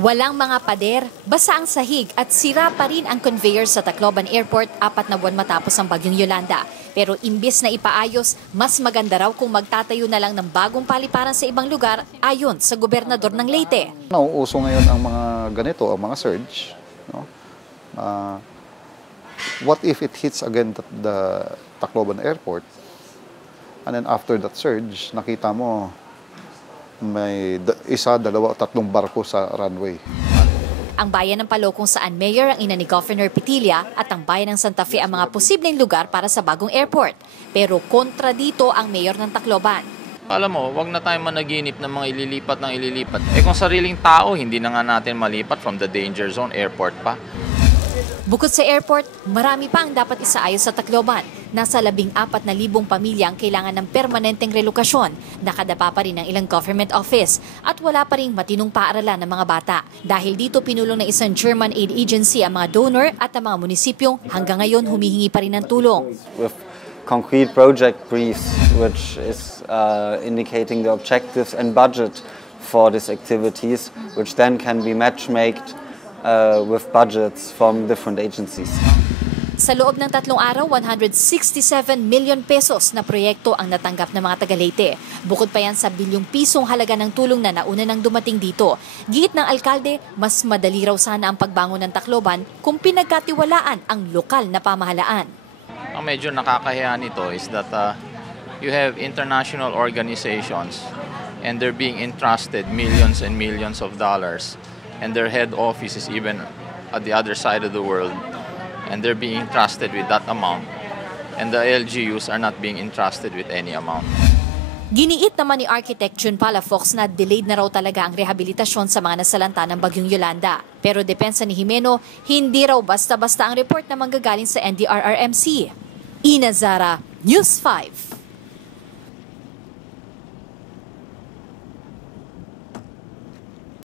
Walang mga pader, basa ang sahig at sira pa rin ang conveyor sa Tacloban Airport 4 na buwan matapos ang bagyong Yolanda. Pero imbis na ipaayos, mas maganda raw kung magtatayo na lang ng bagong paliparan sa ibang lugar ayon sa gobernador ng Leyte. Nauuso ngayon ang mga ganito, ang mga surge. No? What if it hits again the Tacloban Airport? And then after that surge, nakita mo may isa, dalawa, tatlong barko sa runway. Ang bayan ng Palo kung saan mayor ang ina ni Governor Pitilla at ang bayan ng Santa Fe ang mga posibleng lugar para sa bagong airport. Pero kontra dito ang mayor ng Tacloban. Alam mo, wag na tayong managinip ng mga ililipat. Eh kung sariling tao, hindi na nga natin malipat from the danger zone, airport pa. Bukod sa airport, marami pa ang dapat isaayos sa Tacloban. Nasa 14,000 pamilya ang kailangan ng permanenteng relokasyon. Nakadapa pa rin ang ilang government office at wala pa rin matinong paaralan ng mga bata. Dahil dito pinulong ng isang German aid agency ang mga donor at ang mga munisipyong hanggang ngayon humihingi pa rin ng tulong. With concrete project briefs which is indicating the objectives and budget for these activities, which then can be match-maked with budgets from different agencies. Sa loob ng 3 araw, 167 million pesos na proyekto ang natanggap ng mga taga-Leyte. Bukod pa yan sa bilyong pisong halaga ng tulong na nauna nang dumating dito. Giit ng alkalde, mas madali raw sana ang pagbangon ng Tacloban kung pinagkatiwalaan ang lokal na pamahalaan. Ang medyo nakakahiya nito is that you have international organizations and they're being entrusted millions and millions of dollars and their head office is even at the other side of the world. And they're being entrusted with that amount. And the LGUs are not being entrusted with any amount. Giniit naman ni Architect Jun Palafox na delayed na raw talaga ang rehabilitasyon sa mga nasalanta ng bagyong Yolanda. Pero depensa ni Jimeno, hindi raw basta-basta ang report na manggagaling sa NDRRMC. Ina Zara, News 5.